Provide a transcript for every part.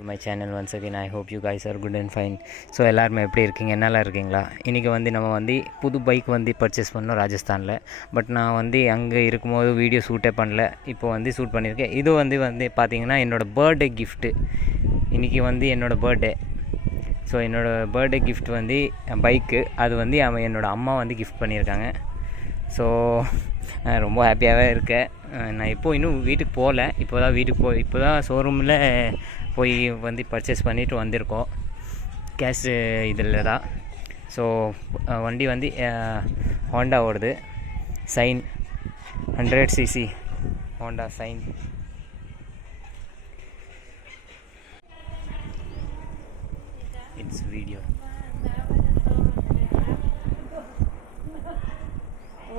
to my channel once again. I hope you guys are good and fine. So எல்லாருமே எப்படி இருக்கீங்க, நல்லா இருக்கீங்களா? இன்றைக்கி நம்ம புது பைக் பர்ச்சேஸ் பண்ணோம் ராஜஸ்தானில். பட் நான் அங்கே இருக்கும்போது வீடியோ ஷூட்டே பண்ணல. இப்போ ஷூட் பண்ணியிருக்கேன். இது பார்த்தீங்கன்னா என்னோடய பர்த்டே கிஃப்ட்டு. இன்றைக்கி என்னோடய பர்த்டே. ஸோ என்னோடய பர்த்டே கிஃப்ட் பைக்கு. அது அவன் என்னோடய அம்மா கிஃப்ட் பண்ணியிருக்காங்க. ஸோ ரொம்ப ஹாப்பியாகவே இருக்கேன். நான் இன்னும் வீட்டுக்கு போகல. இப்போ தான் ஷோரூமில் போய் பர்ச்சேஸ் பண்ணிவிட்டு வந்திருக்கோம். கேஷ் இதில் தான். ஸோ வண்டி ஹோண்டா ஓடுது. Shine 100cc Honda shine. It's video.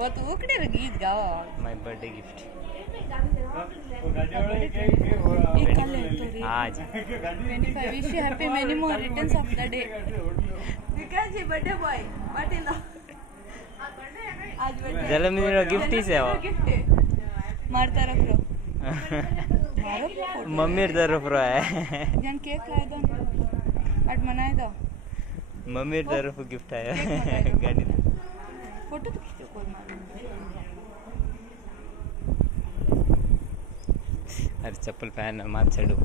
Вот укрер गीत गाओ. My birthday gift. आज 25 wish you happy many more returns of the day. Because he birthday boy. What in the आज birthday. चलो मेरा गिफ्ट ही से हो. मार तरफ रो. मारो. मम्मी तरफ रो है. जन केक खाए दो. आज मनाए दो. मम्मी तरफ गिफ्ट आया. गाड़ी. फोटो तो खींचो कोई मार. अरे चप्पल पहन मत चढ़ो.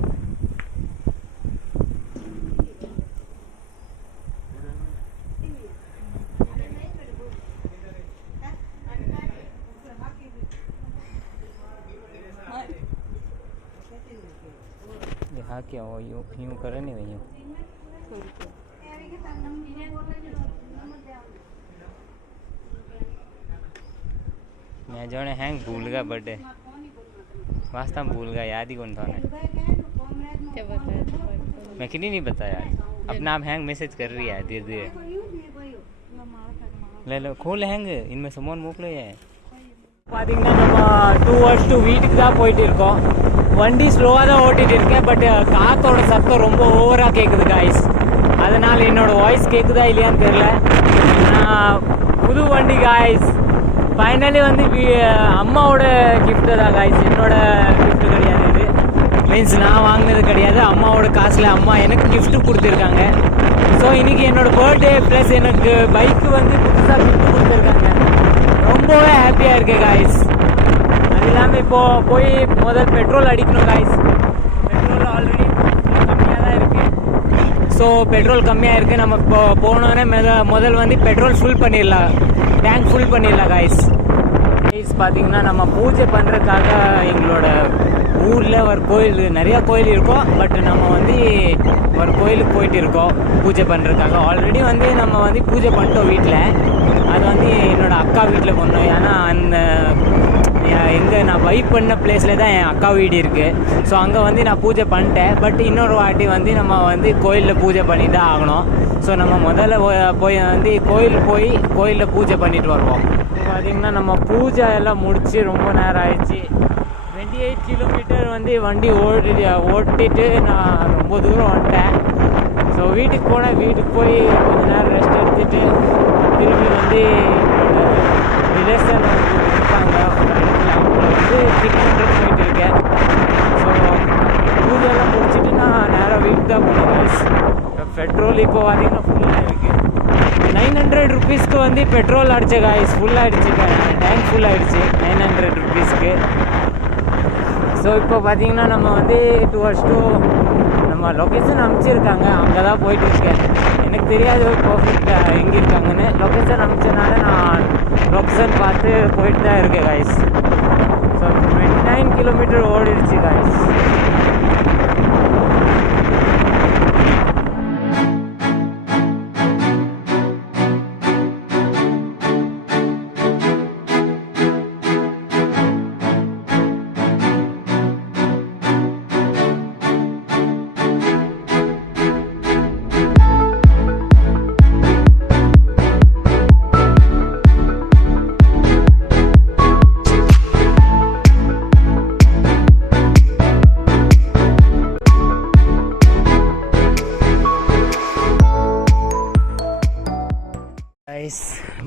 यहाँ क्या हो, यूं करे नहीं वही. मैं जोने हैंग भूल गया बर्थडे. वास्तव में भूल गया, याद ही कौन था. क्या बताया? मैं किन्हीं नहीं बताया. अपना आप हैंग मैसेज कर रही है धीरे धीरे. ले लो खोल हैंग. इनमें सामान मोकले है. பார்த்தீங்கன்னா நம்ம டுவர்ட்ஸ் டு வீட்டுக்கு தான் போயிட்டு இருக்கோம். வண்டி ஸ்லோவாக தான் ஓட்டிகிட்டு இருக்கேன். பட் காற்றோட சத்தம் ரொம்ப ஓவராக கேட்குது காய்ஸ். அதனால் என்னோடய வாய்ஸ் கேட்குதா இல்லையான்னு தெரில. புது வண்டி காய்ஸ். ஃபைனலி அம்மாவோட கிஃப்ட்டு தான் காய்ஸ். என்னோட கிஃப்ட்டு கிடையாது. இது மீன்ஸ் நான் வாங்கினது கிடையாது. அம்மாவோட காசில் அம்மா எனக்கு கிஃப்ட்டு கொடுத்துருக்காங்க. ஸோ இன்றைக்கி என்னோடய பர்த்டே ப்ளஸ் எனக்கு பைக்கு புதுசாக கிஃப்ட்டு கொடுத்துருக்காங்க. ரொம்பவே ஹாப்பியாக இருக்குது காய்ஸ். அது இல்லாமல் இப்போது போய் முதல் பெட்ரோல் அடிக்கணும் காய்ஸ். பெட்ரோல் ஆல்ரெடி கம்மியாக தான் இருக்குது. ஸோ பெட்ரோல் கம்மியாக இருக்குது. நம்ம இப்போ போனோடனே முதல் பெட்ரோல் ஃபுல் பண்ணிடலாம். டேங்க் ஃபுல் பண்ணிடலாம் காய்ஸ். பார்த்தீங்கன்னா நம்ம பூஜை பண்ணுறதுக்காக எங்களோட ஊரில் ஒரு கோயில், நிறையா கோயில் இருக்கும். பட் நம்ம ஒரு கோயிலுக்கு போயிட்டு இருக்கோம் பூஜை பண்ணுறதுக்காக. ஆல்ரெடி நம்ம பூஜை பண்ணிட்டோம் வீட்டில். அது என்னோடய அக்கா வீட்டில் பண்ணோம். ஏன்னா அந்த எங்கே நான் வைப் பண்ண பிளேஸில் தான் என் அக்கா வீடு இருக்குது. ஸோ அங்கே நான் பூஜை பண்ணிட்டேன். பட் இன்னொரு வாட்டி நம்ம கோயிலில் பூஜை பண்ணி தான் ஆகணும். ஸோ நம்ம முதல்ல போய் கோயிலில் பூஜை பண்ணிட்டு வருவோம். பார்த்திங்கன்னா நம்ம பூஜை எல்லாம் முடித்து ரொம்ப நேரம் ஆயிடுச்சு. 28 கிலோமீட்டர் வண்டி ஓட்டிட்டு நான் ரொம்ப தூரம் வந்துட்டேன். ஸோ வீட்டுக்கு போனேன். வீட்டுக்கு போய் கொஞ்சம் நேரம் ரெஸ்ட் எடுத்துகிட்டு திரும்பி ரிலேஷன் இருக்காங்க சிக்கன் போயிட்டு இருக்கேன். ஸோ பூஜையெல்லாம் முடிச்சுட்டு நான் நேராக வீட்டுக்கு தான் போனேன். பெட்ரோல் இப்போ பார்த்திங்கன்னா ஃபுல்லாக இருக்குது. 900 rupeesக்கு பெட்ரோல் அடித்த காய்ஸ். ஃபுல்லாகிடுச்சு. டேங்க் ஃபுல்லாகிடுச்சு 900 rupeesக்கு. ஸோ இப்போ பார்த்தீங்கன்னா நம்ம டுவர்ட்ஸ் டு நம்ம லொக்கேஷன் அனுப்பிச்சிருக்காங்க. அங்கே தான் போயிட்டுருக்கேன். எனக்கு தெரியாது பர்ஃபெக்டாக எங்கே இருக்காங்கன்னு. லொக்கேஷன் அனுப்பிச்சதுனால நான் லொக்கேஷன் பார்த்து போயிட்டு தான் இருக்கேன் காய்ஸ். ஸோ 29 கிலோமீட்டர் ஓடிடுச்சு காய்ஸ்.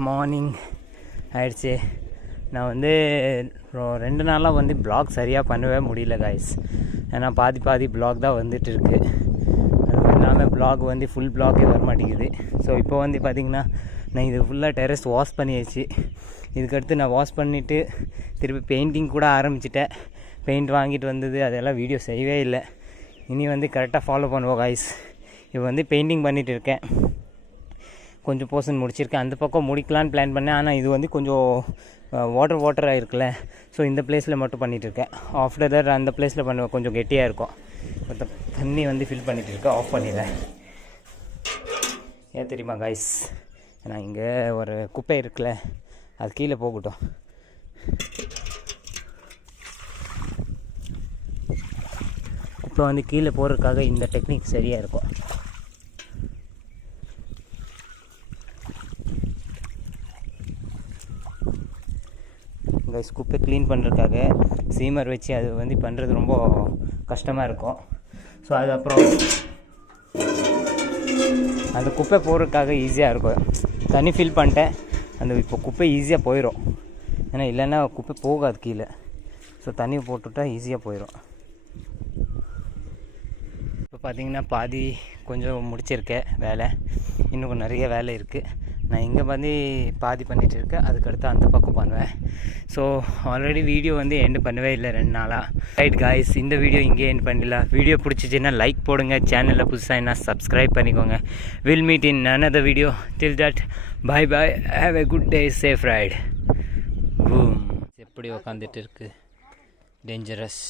மார்னிங் ஆயிடுச்சு. நான் வந்து 2 நாளாக வந்து ப்ளாக் சரியாக பண்ணவே முடியல காய்ஸ். ஏன்னா பாதி ப்ளாக் தான் வந்துட்டு இருக்குது. அது இல்லாமல் ப்ளாக் வந்து ஃபுல் ப்ளாக்கே வர மாட்டேங்குது. ஸோ இப்போ வந்து பார்த்திங்கன்னா நான் இது ஃபுல்லாக டெரஸ் வாஷ் பண்ணியாச்சு. இதுக்கடுத்து நான் வாஷ் பண்ணிவிட்டு திருப்பி பெயிண்டிங் கூட ஆரம்பிச்சிட்டேன். பெயிண்ட் வாங்கிட்டு வந்தது அதெல்லாம் வீடியோ செய்யவே இல்லை. இனி வந்து கரெக்டாக ஃபாலோ பண்ணுவோம் காய்ஸ். இப்போ வந்து பெயிண்டிங் பண்ணிகிட்டு இருக்கேன். கொஞ்சம் போர்ஷன் முடிச்சிருக்கேன். அந்த பக்கம் முடிக்கலான்னு பிளான் பண்ணேன். ஆனால் இது வந்து கொஞ்சம் வாட்டராக இருக்குல்ல. ஸோ இந்த பிளேஸில் மட்டும் பண்ணிகிட்ருக்கேன். ஆஃப்டர் தட் அந்த பிளேஸில் பண்ணுவேன், கொஞ்சம் கெட்டியாக இருக்கும். தண்ணி வந்து ஃபில் பண்ணிகிட்டு இருக்கேன். ஆஃப் பண்ணிடுறேன். ஏன் தெரியுமா காய்ஸ், ஏன்னா இங்கே ஒரு குப்பை இருக்குல்ல, அது கீழே போகட்டும். குப்பை வந்து கீழே போகிறதுக்காக இந்த டெக்னிக் சரியாக இருக்கும். கைஸ், குப்பை க்ளீன் பண்ணுறதுக்காக சீமர் வச்சு அது வந்து பண்ணுறது ரொம்ப கஷ்டமாக இருக்கும். ஸோ அது அப்புறம் அந்த குப்பை போடுறதுக்காக ஈஸியாக இருக்கும். தண்ணி ஃபில் பண்ணிட்டேன். அந்த இப்போ குப்பை ஈஸியாக போயிடும். ஏன்னா இல்லைன்னா குப்பை போகாது கீழே. ஸோ தண்ணி போட்டுவிட்டா ஈஸியாக போயிடும். இப்போ பார்த்திங்கன்னா பாதி கொஞ்சம் முடிச்சிருக்கேன் வேலை. இன்னும் நிறைய வேலை இருக்குது. நான் இங்கே வந்து பாதி பண்ணிகிட்டு இருக்கேன். அதுக்கடுத்து அந்த பக்கம் பண்ணுவேன். ஸோ ஆல்ரெடி வீடியோ வந்து எண்ட் பண்ணவே இல்லை 2 நாளாக. ரைட் காய்ஸ், இந்த வீடியோ இங்கே எண்ட் பண்ணிடலாம். வீடியோ பிடிச்சிச்சின்னா லைக் போடுங்க. சேனலில் புதுசாக என்ன சப்ஸ்கிரைப் பண்ணிக்கோங்க. Will meet in another video. till that bye bye, have a good day, safe ride. Boom. எப்படி உக்காந்துட்டு இருக்கு, டேஞ்சரஸ்.